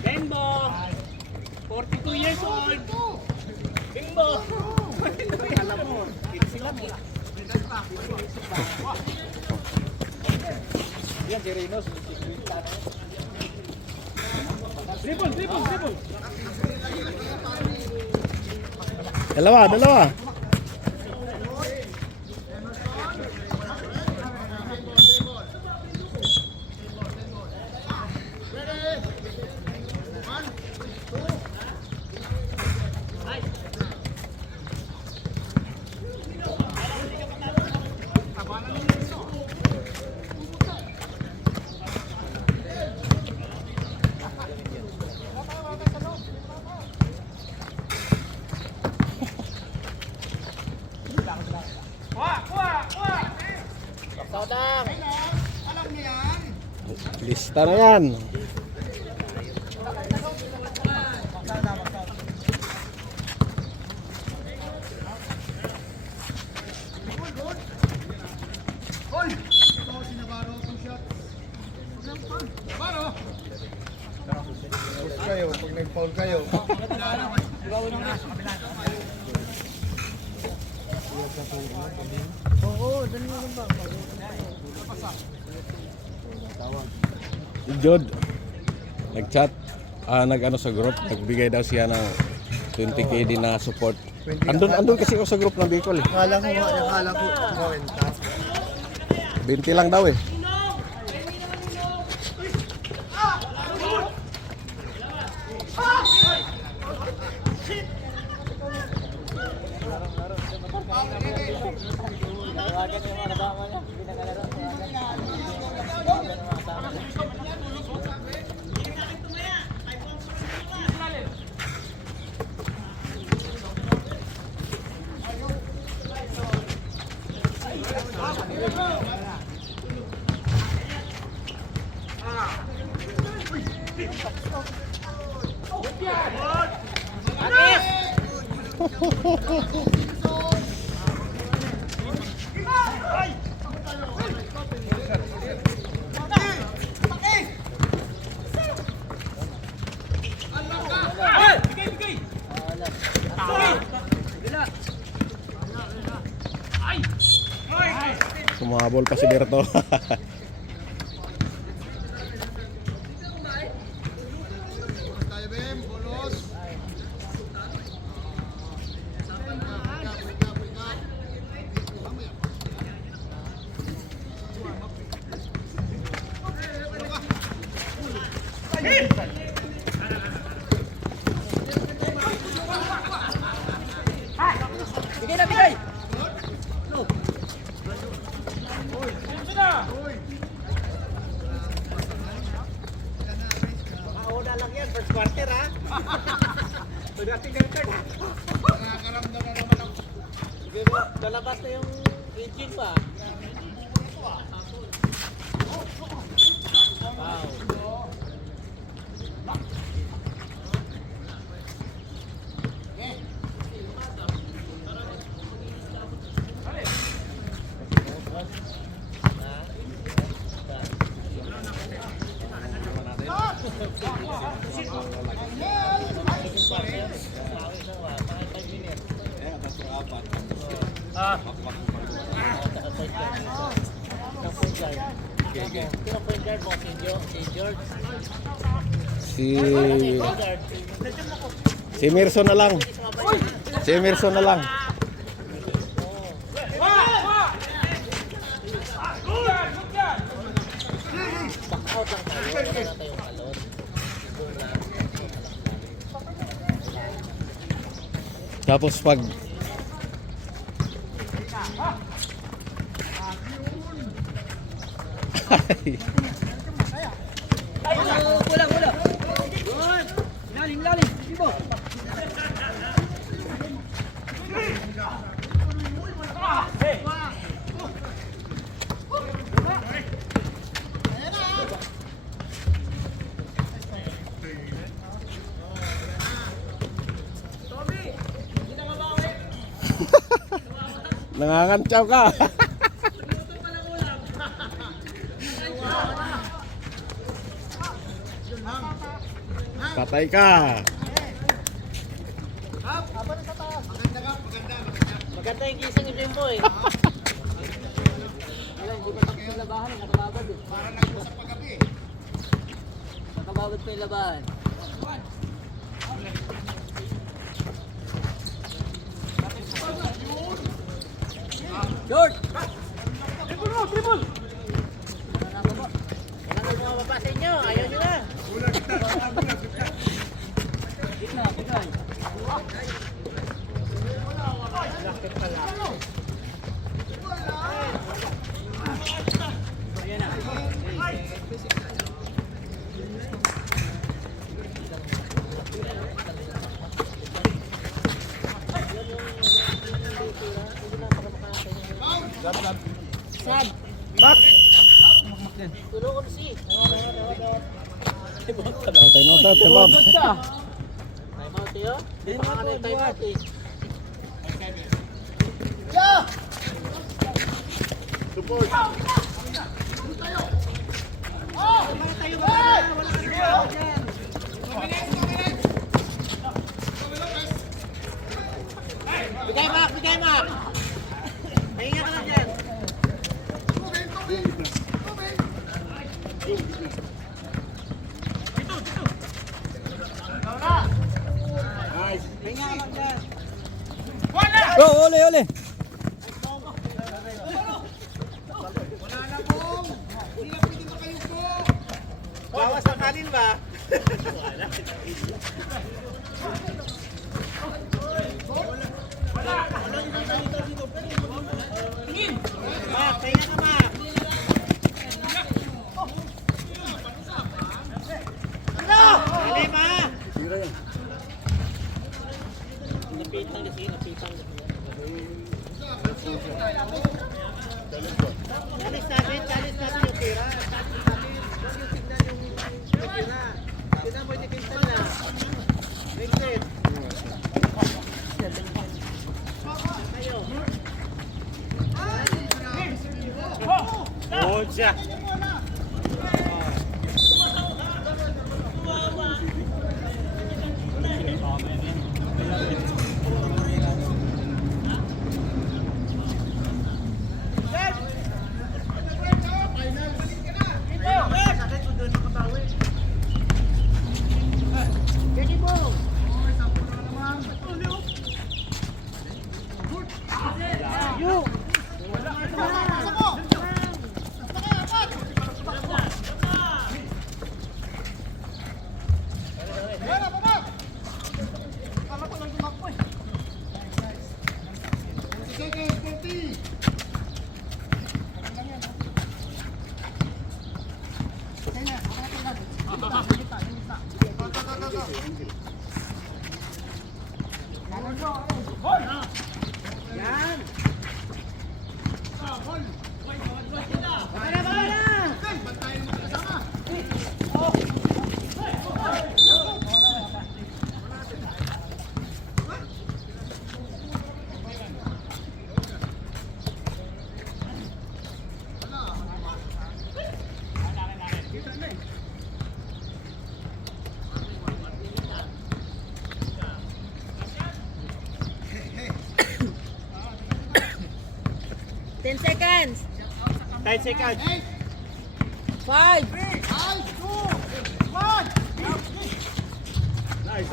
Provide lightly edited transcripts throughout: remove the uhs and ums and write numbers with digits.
Bimbo! 42 years old! Bimbo! Alam mo, dito sila mo. Yan, si Renos. Dribble! Dalawa. Lista na yan. Kayo, pag nag-foul kayo. Si Jod nag-chat, nag-ano sa group, nagbigay daw siya ng 20k din na support. Andun kasi ako sa group ng Bicol eh. Akala ko 20 lang daw eh. Sumabol pa si Berto. Bigay! Makauna lang yan, first quarter ha. Pagdating ng third. Nakakaramdam na naman ako. Sige mo, lalabas na yung engine ba? Wow. Si Emerson na lang. Si Emerson na lang. Tapos pag Kulang. Lalim. Ibo. Nangangantyaw ka. Patay ka. Maganda yung gising ni Jimbo eh. Wala, hindi pa tapos yung labahan. Nakababad eh. Parang nag-usap paggabi. Nakababad pa yung labahan. George! Dribble! Dribble! Wala na bumababa sa inyo. Ayaw nyo na. Gitna, bigay. Lapit pala. Ayan na. Sad. Bak. Tulong ko si. Time out. Time out yo. Di pa ka na time out eh. Support. Bigay mak. Pahinga ka lang dyan. Pahinga ka lang dyan. Oh, ole. Bawas ang kanin ba? Mak, pahinga ka mak. Dali ma. Napitang kasi. Chalis natin yung pera. Kasi yung tignan yung pera. Tignan mo yung kintan na. Make sense. Tayo. Oh, siya. Ten seconds. 10 seconds. 5. Nice.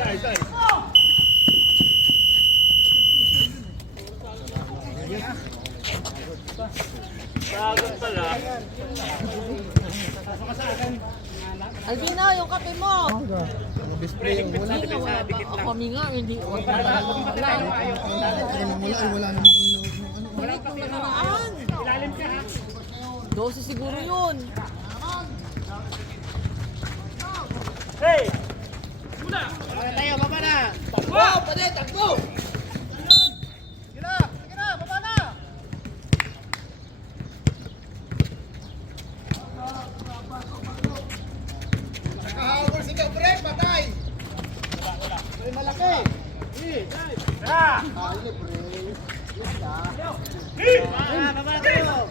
Bago pala. Alvina, yung kape mo. Display yung wala. Hindi nga, wala ba? Ako, minga, hindi. Wala. Wala naman Minit nung nakaraan. Ilalim ka ha. 12 siguro yun. Hey! Muna! Tayo, baba na! Takbo! Pwede, takbo! Sige na, baba na! Nakahabol si Gabriel, patay! May malaki! Ah! Baba na tayo!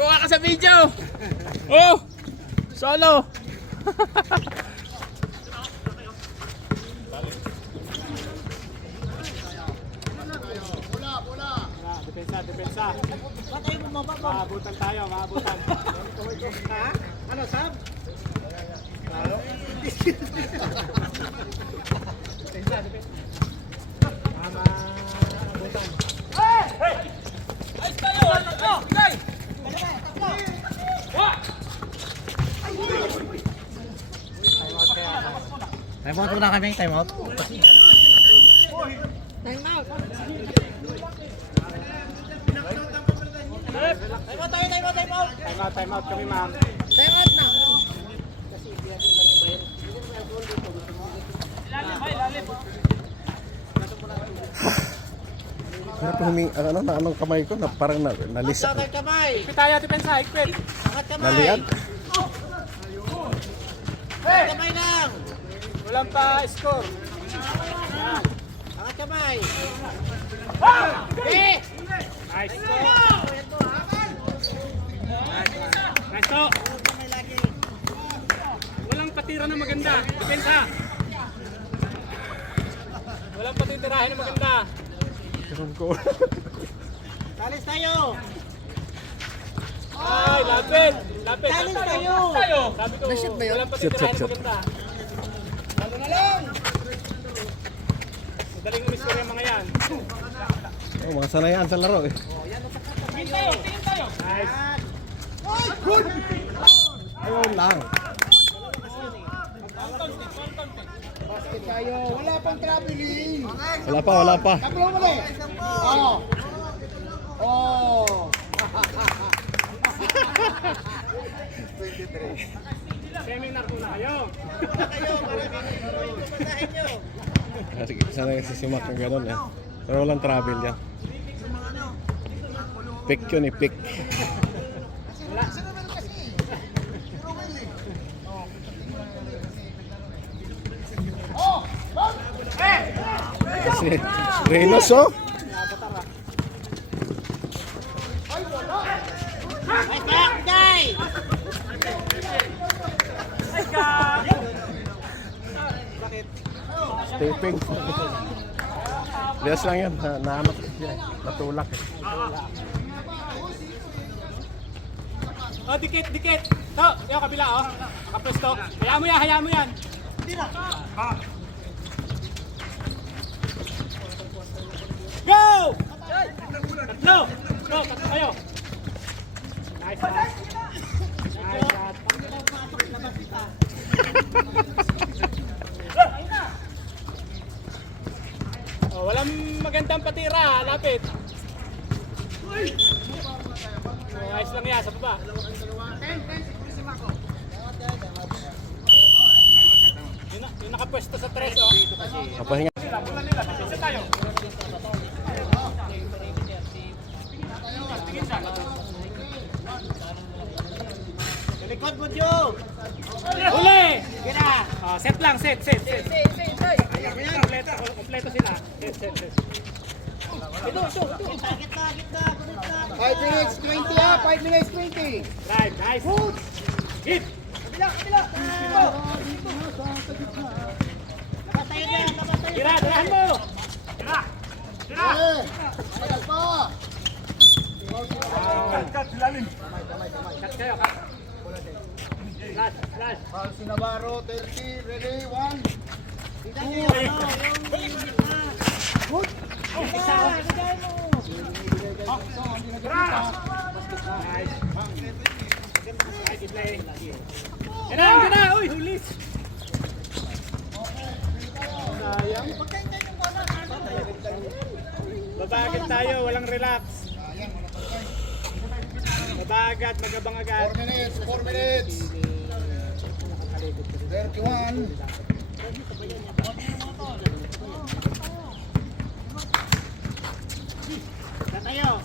Kuha ka sa video! Oh! Solo! Depensa. Maabutan tayo, maabutan. Ha? Ano, Sam? Depensa. Maabutan. Ayos tayo! Bigay! Time out muna kami, time out. Time out. Time out kami, ma'am. Time out na. Pero anong kamay ko na parang nalisa. Angkat kamay! Higpit tayo, depensa, higpit! Angkat kamay! Naliad. Hey! Kamay lang! Walang pa score. Angkat kamay! Okay! Nice! Nice to! Walang patira na maganda. Depensa! Walang patitirahin na maganda. Karon ko. Talis tayo! Ay, lapit! Lapit! Talis tayo! Sabi ko, Na-shoot ba yun? walang patitirahin na Shoot. maganda. Lalo na lang! Madaling umiscore yung mga yan. Oh, mga sanayan sa laro eh. Tingin tayo! Nice! Ayun lang. Basket tayo. Wala pang traveling. Wala pa. Tapos muli. Oh. Oh. Seminar muna kayo. Kasi sana si Simak ng gano'n eh. Pero walang travel yan. Pick yun eh, pick. Kasi Renos oh. Nice back, guy! Nice guy! Taping. Bias lang yan. Naanap siya. Natulak eh. Oh, dikit! To, yung kabila oh. Nakapwesto. Hayaan mo yan. Go! Tatlo kayo. Nice shot. Oh, walang magandang patira, lapit. Oh, ayos lang yan, sa baba. Yung nakapwesto sa tres, oh. Kapahinga. Pulan nila, isa tayo. Tingin siya. Likod mo, Joe! Huli! Gina! Set lang, set. Kompleto sila. Set. Ito. Gitna. 5 minutes 20 ah. 5 minutes 20. Drive, nice. Hit! Kabila! Tira, tirahan mo! Tira! Eh. Tagal pa. Cut, silalim. Cut kayo, cut. Flash. Falsi Navarro 30. Ready? 1. Nice play. Yan na! Uy, hulis! Sayang. Babagat tayo, walang relax. Babagat, magabang agad. 4 minutes. 31. Tayo.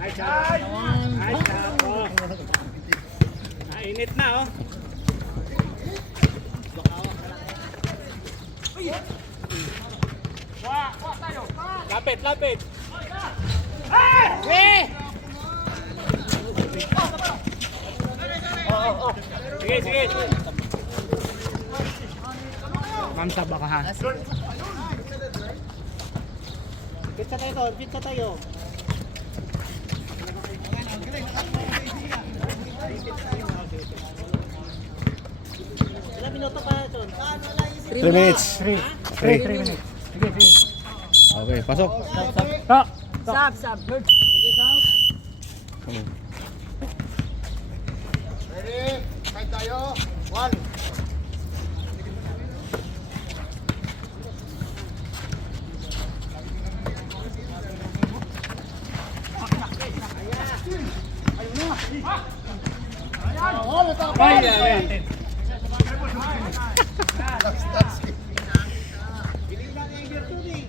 Nice shot. Oh. Init na, oh. Lapit. Hey! Mamsa baka ha. Pizza tayo doon, pizza tayo. Ilang minuto pa ito? 3 minutes. 3 minutes. Sige, sige. Okay, pasok. Sab, sab. Ready? Kahit tayo. 1. Biling lang yung virtud eh.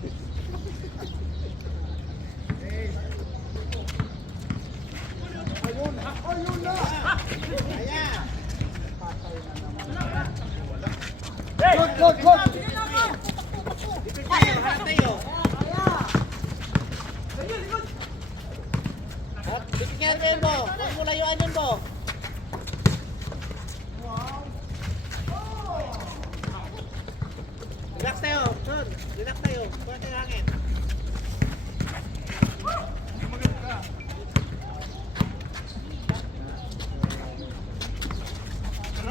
Good, good, good. Dito tayo, harap tayo. Bigyan natin mo. Huwag mo layuan yun mo. Relax tayo. Son, relax tayo. Kuha tayo hangin.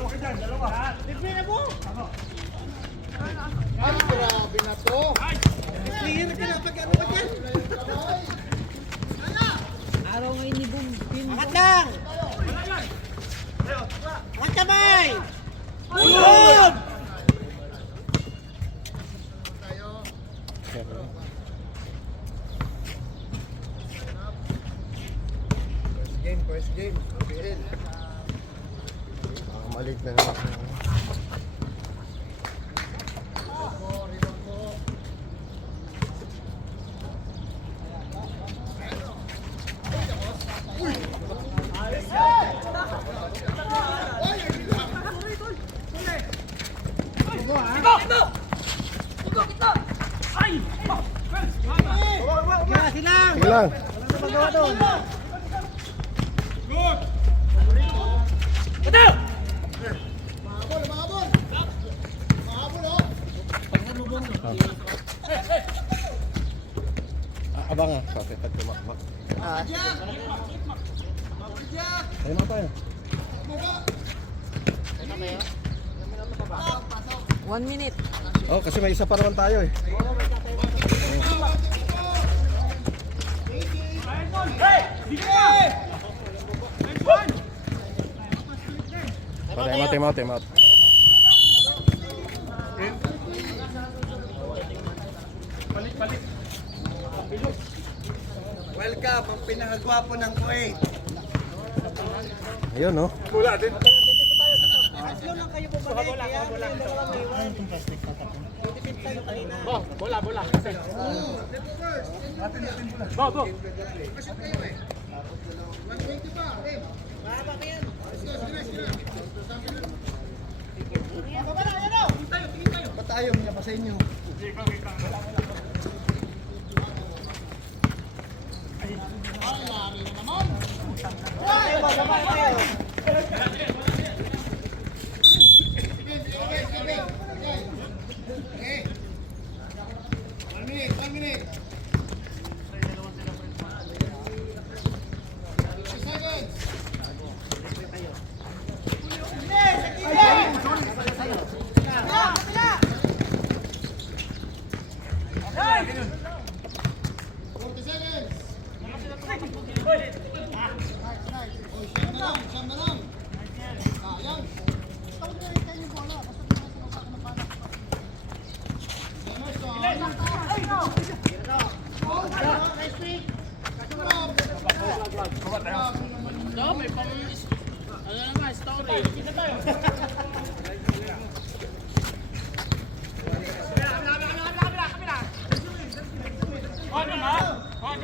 Bigyan na mo. Ay, grabe na to. Clear ka na pag ano ka dyan. Araw ngayon ni Boom. Angat lang! Angat kamay! Yun! First game. Okay. Malik na naman. Kaya silang! Sige lang. Walang napagawa doon. Abang ah. Pati pag tumakbak. Tayo na tayo. 1 minute. Oh, kasi may isa pa naman tayo eh. Time out, time out. Welcome, ang pinakagwapo ng Kuwait. Ayun no. Tatlo lang kayo bumalik. Kaya yung dalawang iwan. Titipid tayo kanina. Mahaba na yan. Patayo niya pa sa inyo.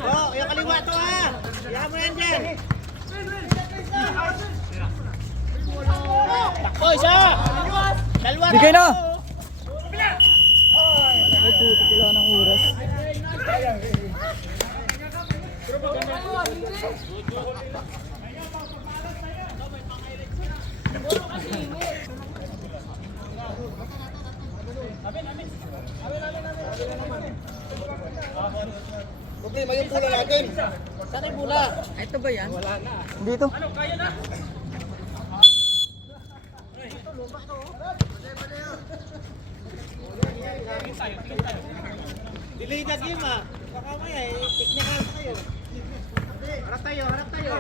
Oh, yung kaliwa to ha. Iyan mo yan dyan. Takbo isa. Dalawa Bigay na. Problema yung pula natin. Saan yung bula? Ito ba yan? Dito. Delay na game ah. Baka maya eh, technical tayo. Harap tayo, harap tayo.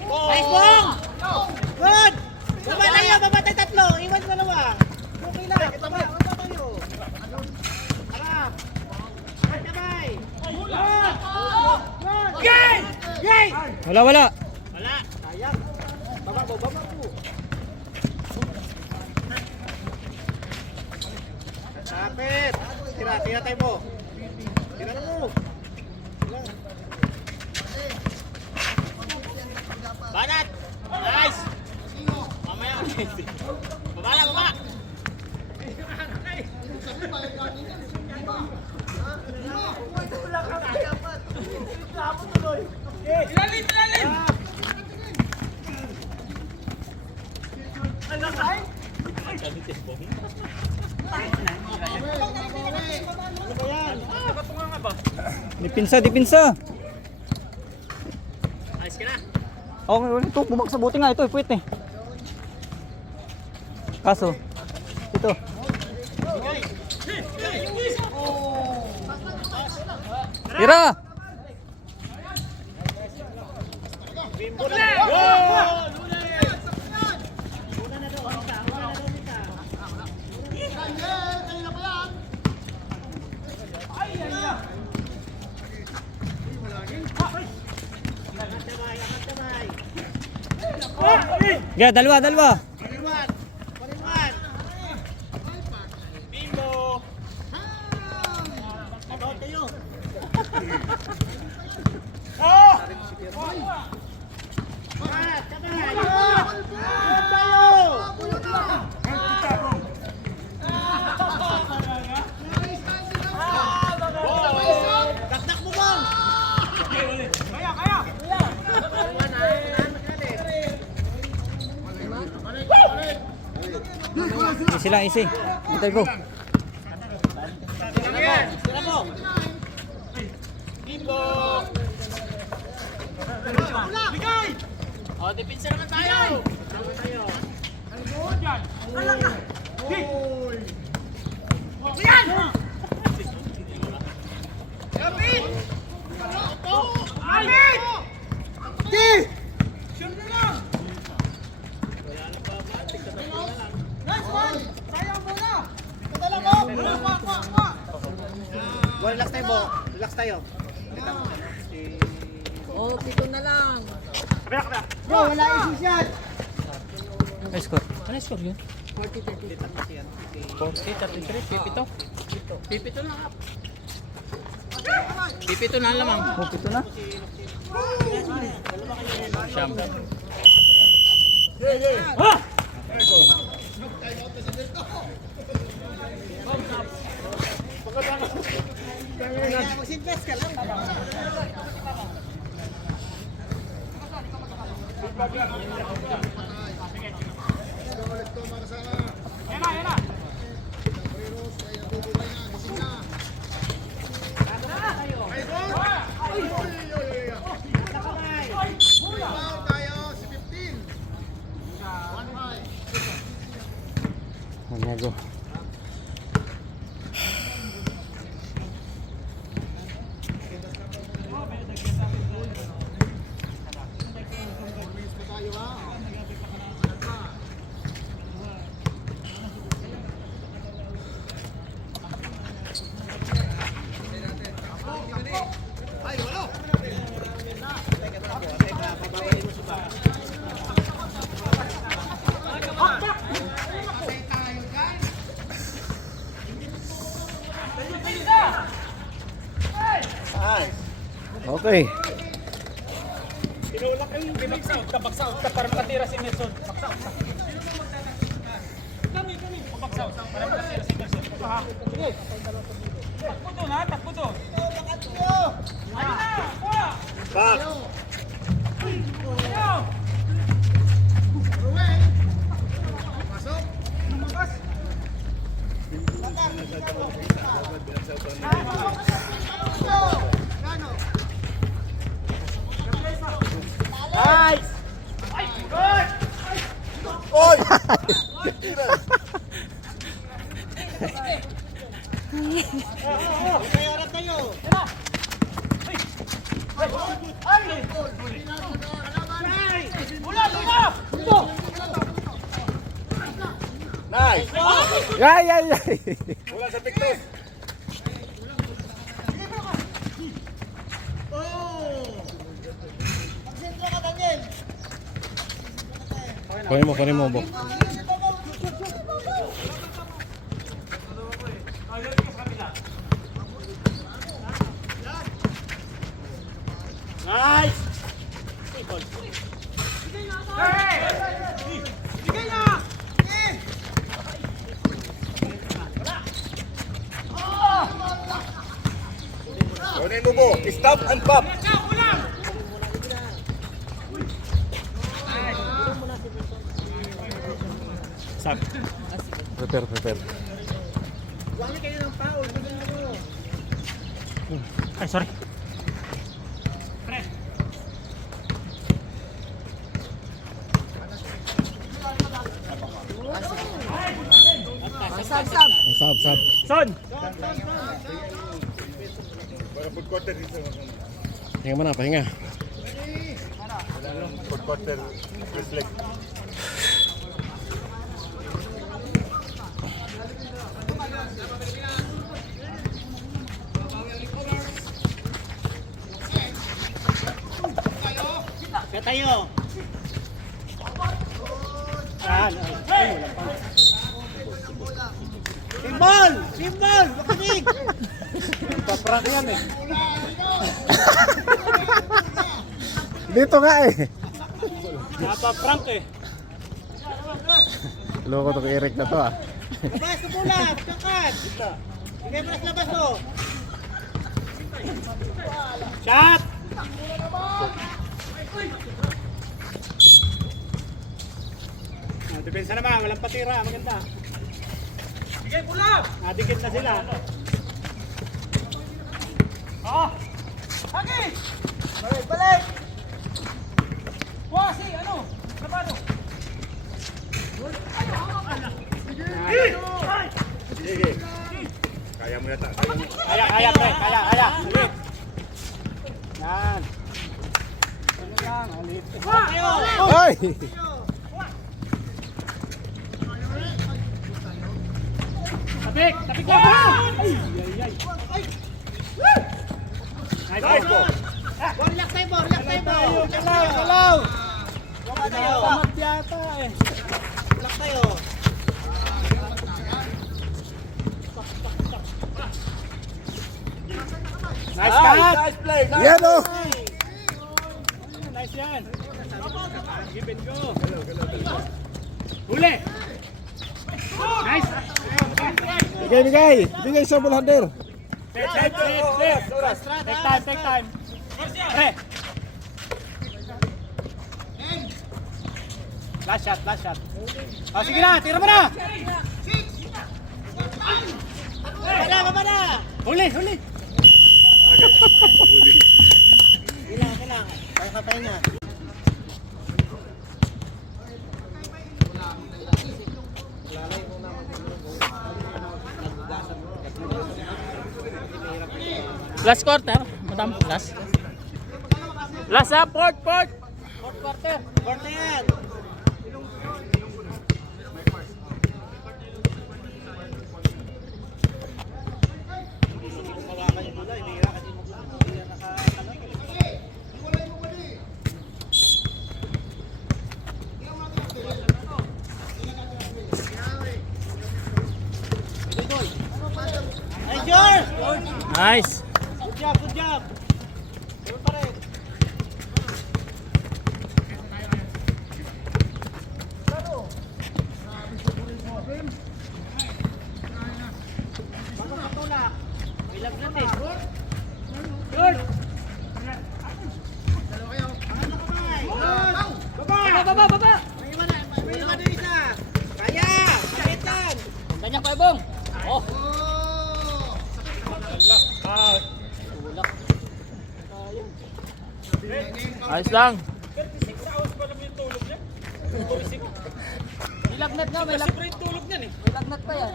Nice bong! Good! Baba tayo, baba tayo tatlo. Iwan sa dalawa. Okay lang. Baba tayo. Harap. Sabay. Yay! Yay! Wala. Wala. Sayang. Baba mo, baba mo. Kapit. Tira tayo mo. Tira na mo. Banat! Nice! Mamaya ulit. Baba lang, baba! Ilalim! Dipinsa. Ayos ka na. Okay, wala ito. Bumagsak buti nga ito. Puwit eh. Kaso, ito. Tira! Yeah, dalawa. Pariwan! Bimbo! Ano tayo? Dakdak mo bang? Easy lang, easy. Antay ko. Tira mo! Bimbo! Ligay! O, depensa naman tayo! Kapit! Kapit! Relax tayo. Oh, pito na lang. Bro, wala isis yan. Nice score. Ano score yun? 40-33. 40-33, pipito. Pipito na. Pipito na lamang. Ito na. Siyam. Mag-invest ka lang. Manago. Okay. Tinulak yung binagsaw. Tabagsaw. Para makatira si Nelson. Bagsaw. Kami. Bagsaw. Para makatira si Nelson. Sige. Takbo doon ha. Takbo doon. Ano na? Kuha. Back. Ayaw. Nice! Good! Oy! Tayo, harap tayo! Nice! Yay, yay, yay. Wala sa pictus. Kunin mo, Bok. Nice! Kunin mo po. Stop and pop. Prepare. Wala kayo ng foul. Ay, sorry. Pre. Sab. Son! Para food quarter dito. Pahinga mo na, pahinga. Food quarter. First leg. Kaya tayo. Yan. Simbol! Simbol! Makinig! Paprank yan eh. Dito nga eh. Napaprank eh. Loko to kay Eric na to ah. Labas na bola! Kakat! Sige, press labas mo. Shot! Depensa naman, walang patira, maganda. Sige, pulap! Nadikit na sila. Hagi! Balik! Wasi, ano? Labado! Sige. Kaya mo yata. Kaya, pre. Kaya. Sige. Yan. Ano lang, alit. Ay! Tapik ka! Nice ball. Relax tayo. Galaw. Tamat yata eh. Relax tayo. Nice cut! Nice play. Nice. Yan oh! Nice yan. Give and go. Huli! Nice! Bigay sa ball hunter. Take time. Pre! Last shot. Oh, sige na, tira mo na! Baba na! Huli! Kailangan. Kaya ka tayo na. Last quarter, madam. Last ha, fourth quarter. Korte yan! Nice, George! Nice. Good job! Pero pare Baba. May iwan na isa. Kaya! Kapitan! Ganyan pa Bong. Oh. Ayos lang. Ilagnat nga, may tulog niyan eh. May lagnat pa yan.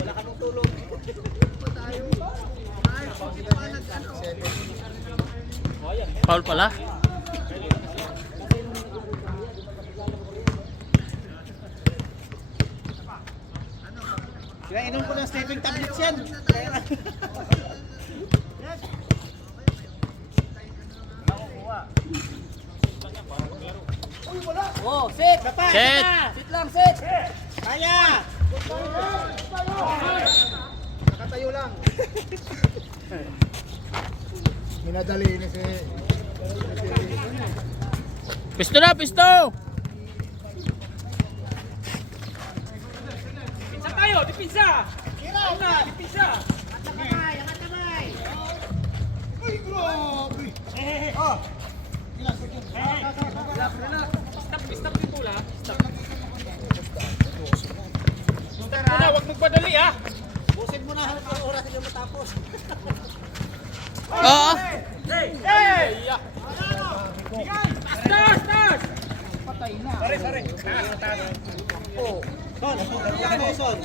Wala ka nung tulog. Foul pala. Kinainom ko ng sleeping tablets yan. Oh, sit. Sit. Sit lang, sit. Kaya! Nakatayo lang. Minadali ni si... Pisto na, pisto. Dipinsa tayo! Dipinsa! Una! Dipinsa! Angat kamay! Ay, grabe! Ah! Stop yung pula. Stop. Una, huwag magpadali ha! Busin mo na hanap ang oras na matapos. Oo. Hey! Taas! Patay na. Sorry. Taas. Oh. Son, yan mo, Son.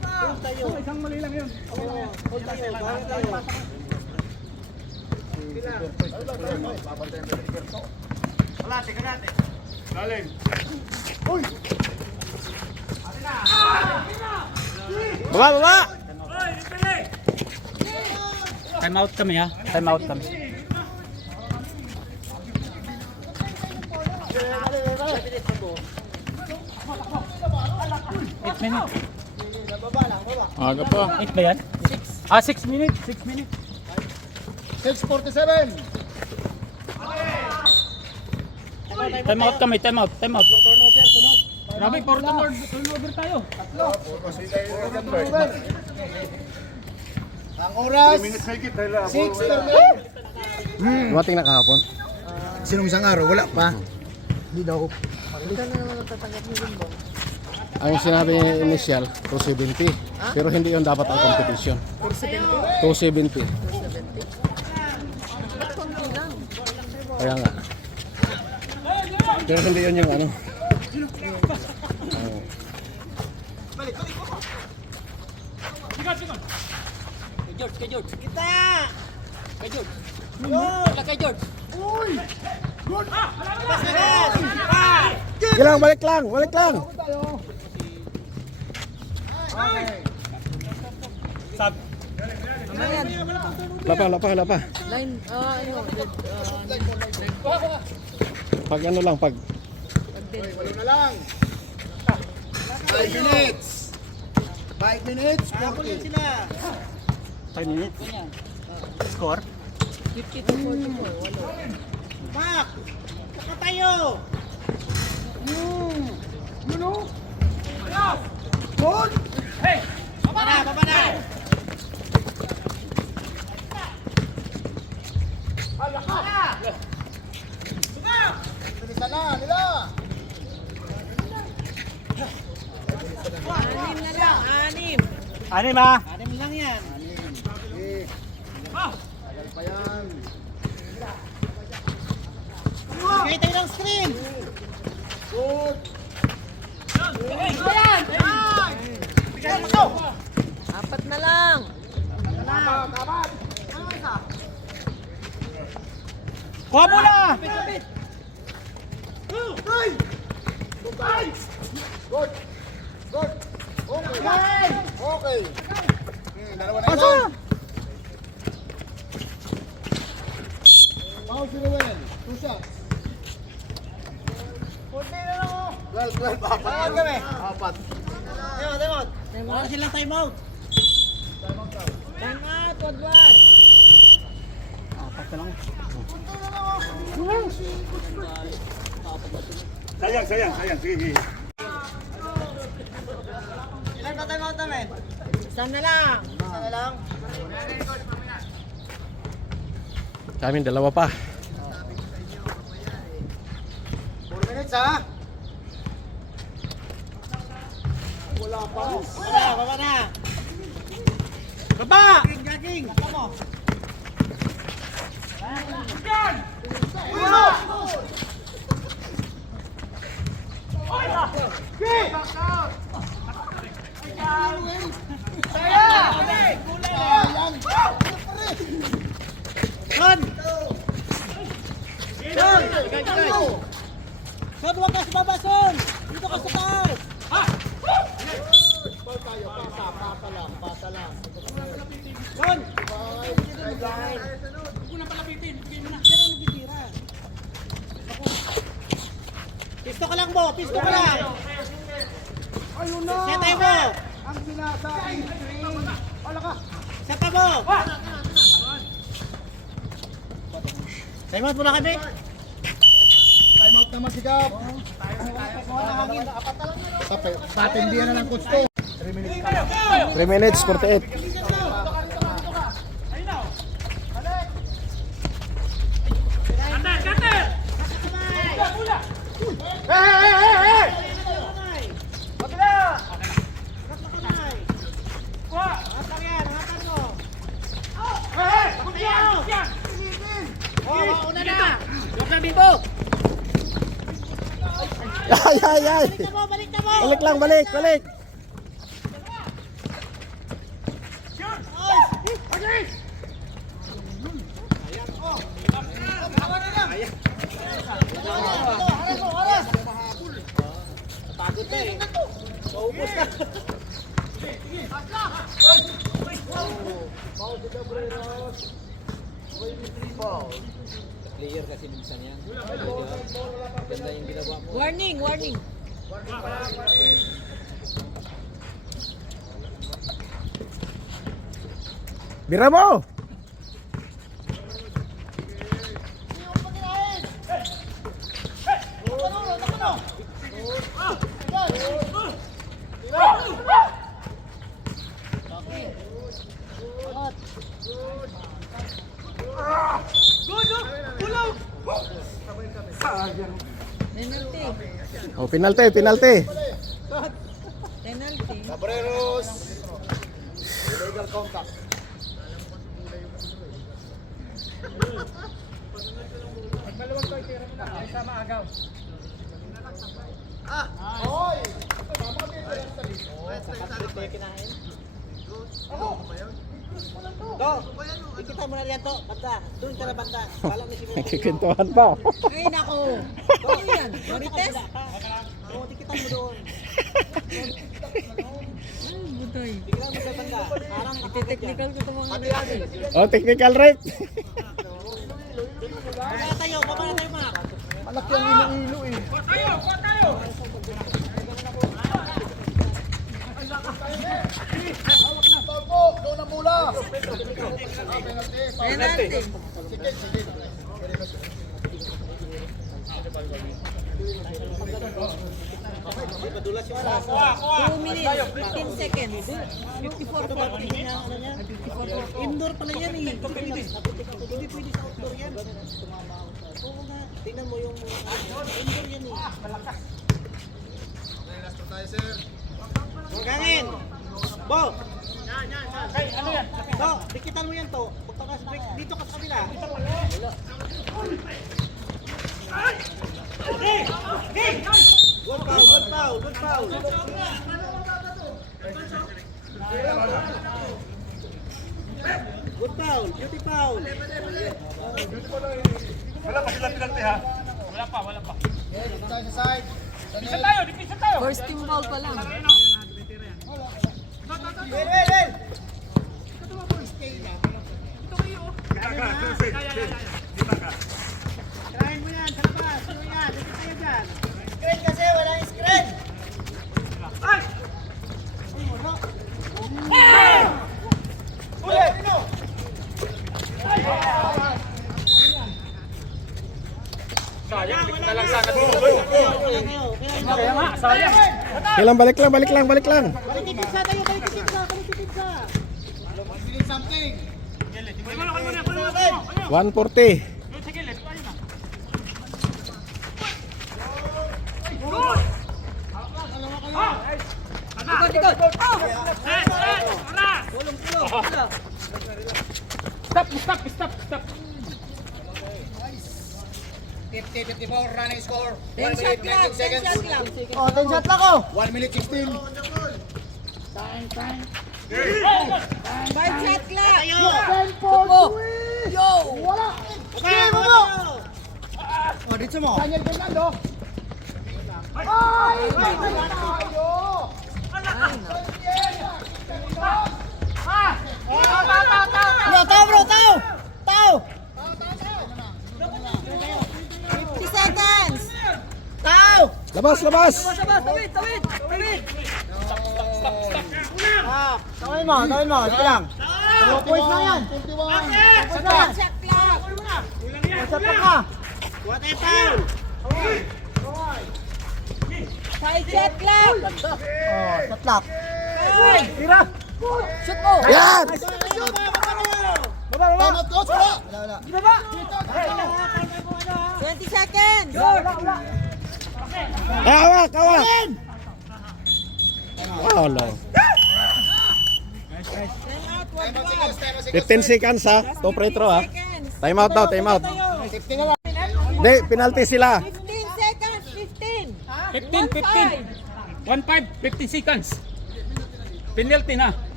Hold tayo. Isang mali lang yun. Hold tayo. Bawal tayo. Wala, tika natin. Galing. Uy! Baba. Time out kami ha. Time out kami. Aga pa. 8 ba yan? 6. 6 minutes. 6 minutes. 6:47. Time out kami. Time out. Turnover, sunod. Grabe, turnover tayo. Ang oras, 6:38. Dumating na kahapon. Sinong isang araw? Wala pa. Hindi daw. Ang sinabi niya initial, 270. Pero hindi yun dapat ang competition. 270? 270. Kaya nga. Pero hindi yun yung ano. Kay George. Kita! Kay George. Wala kay George. Kailangan balik lang. Lapa. Line, Pag ano lang, pag Wala na lang. 5 minutes. 5 minutes, Habol 40. sila. 5 minutes. Score? 50 to 44. Mak! Saka tayo! Good. Baba na! Bilisan na nila. Anim na lang, anim. Anim ha? 6 lang yan. Okay. Tagal pa yan. Bigay tayo ng screen! Good. Apat na lang. Kuha mo na! Good. Okay. Dalawa na yan. Foul si Ruel. 2 shots. 12. Apat. Demot! Wala silang time out! Time out, Wadward. Sayang. Sige. Ilan na time out namin? Isa na lang. Isa na lang? sa amin dalawa pa. minutes ha. Baba na. Baba! Gaging! Son! Son! Son, huwag ka sa baba, Son! Dito ka sa taas! Son! Pisto ka lang mo! Pisto ka lang! Ayun na. Setay mo! Ang sinasabi. Wala ka. Seta mo! Time out muna kami! Time out naman si Gab. Patindihan na ng coach to. 3 minutes pa. 3 minutes, 48. Una na! Huwag na dito! Ay, ay, ay. Balik na mo! Balik lang, balik, balik. Pagod na eh. Maubos na. Player kasi minsan yan. Ganda yung ginawa mo. Warning, warning. Bira mo. Penalty. Oh, penalty, penalty. Penalty. Cabreros. Illegal contact. Hoy! Do! Ikita mo na riyan to. Banda. Doon ka na banda. Wala na si Mo. Nagkikintuhan pa. Ay, nako. Ano yan? Marites? Oo, tikitan mo doon. Ay, butoy. Tikitan mo sa banda. Parang Iti-technical ko ito mga ano. Oh, technical right. Baba na tayo, Mark. Malaki ang ilo-ilo eh. Foul po, doon ang bola. Penalty. Sige, sige. Madulas yung 2 minutes, 15 seconds. 54 ano niya? Indoor pala yan eh. Hindi pwede sa outdoor yan. Oo nga. Tingnan mo yung indoor yan eh. Gangin! Bo! Ano yan? Bo, dikitan mo yan to. Pagpakas break, dito ka sa kabila. Good foul, good foul, good foul. Good foul, beauty foul. Tayo sa side. First team foul pa lang. Tirahin mo yan, sa labas. Ano yan? Dito tayo dyan. Screen kasi, walang screen. Kailan balik lang, balik lang, balik lang. Balikitin tayo, balikitin sa. 1 minute something. 140. Stop, stop, stop, stop. 50-54 running score. 10 shot clock, 10 shot clock. Oh, 10 shot lang oh. 1 minute 16. 5 shot clock. Tempo, Yo! wala. Okay, mo. Oh, dito mo. Daniel Fernando. Ay! Tayo! Bro, tao, bro, tao! Tao! 50 seconds. Tao! Labas, labas! Tawid. Tawin mo. Ito lang. 2 points lang yan. 21. 10 shot clock. Shot lang ka. 5 shot clock. Oh, shot lock. Tira. Shoot mo. Yan! Time out, coach. Wala. 20 seconds. Hawak, hawak! Wala. 15 seconds ha. To free throw ha. Time out daw, time out. 50 na lang. Hindi, penalty sila. 15 seconds. 15. 15, 15 seconds. Penalty na.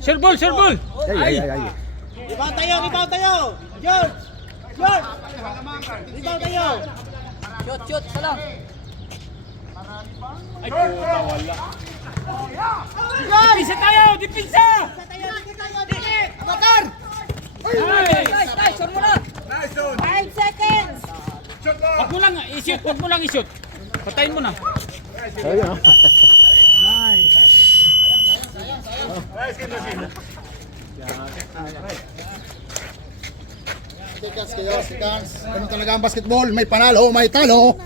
Sure ball, sure ball. Ay. Ibaw tayo! George! Ibaw tayo! Shoot. Salang. Ay, puta, wala. Dipisa tayo, dipisa! Bakar! Nice. Shoot mo na. 5 seconds. Huwag mo lang i-shoot. Patayin mo na. Ayun. Seconds. Ganun talaga ang basketball. May panalo, may talo.